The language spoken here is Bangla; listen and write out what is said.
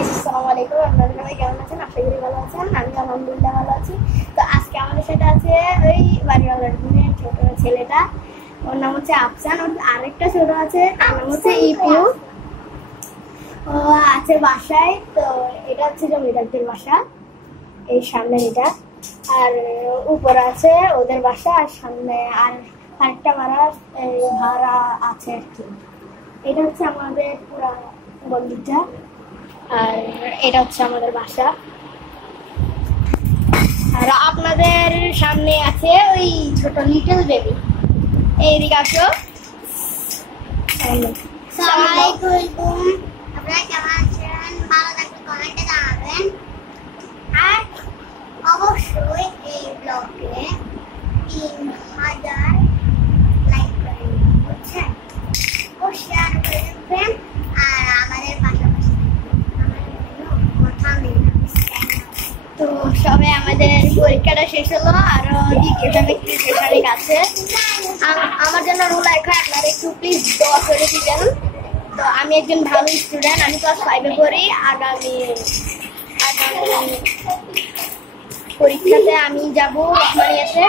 গাইস, আসসালামু আলাইকুম। আপনারা সবাই কেমন আছেন? আশা করি ভালো আছেন। আমি আলহামদুলিল্লাহ ভালো আছি। তো আজকে আমাদের সাথে আছে ওই বাড়িওয়ালার ছোট ছেলেটা, ওর নাম হচ্ছে আফসান। ওর আরেকটা ছোট আছে, তার নাম হচ্ছে ইপিউ। ও আছে বাসায়। তো এটা হচ্ছে জমিদারদের বাসা, এই সামনে এটা। আর উপরে আছে ওদের বাসা, আর সামনে আরেকটা ভাড়া আছে আর কি। এটা হচ্ছে আমাদের পুরা বন্ধুটা, আর এটা হচ্ছে আমাদের বাসা। আর আপনাদের সামনে আছে ওই ছোট লিটল বেবি। এইদিকে আসো। আপনারা কেমন আছেন? ভালো থাকলে কমেন্টে জানাবেন। আর অবশ্যই এই ব্লগে 3000 লাইক করে বুঝছেন, ও শেয়ার করে দেবেন। আর আমাদের পাশাপাশি তো সবে আমাদের পরীক্ষাটা শেষ হলো, আরো দ্বিতীয় সেমিস্টার শেষারের কাছে। আমার জন্য রুল এখন আপনারা একটু প্লিজ দোয়া করে দিবেন। তো আমি একজন ভালো স্টুডেন্ট, আমি ক্লাস 5-এ পড়ি। আগামী পরীক্ষাতে আমি যাবো রহমানিয়াতে।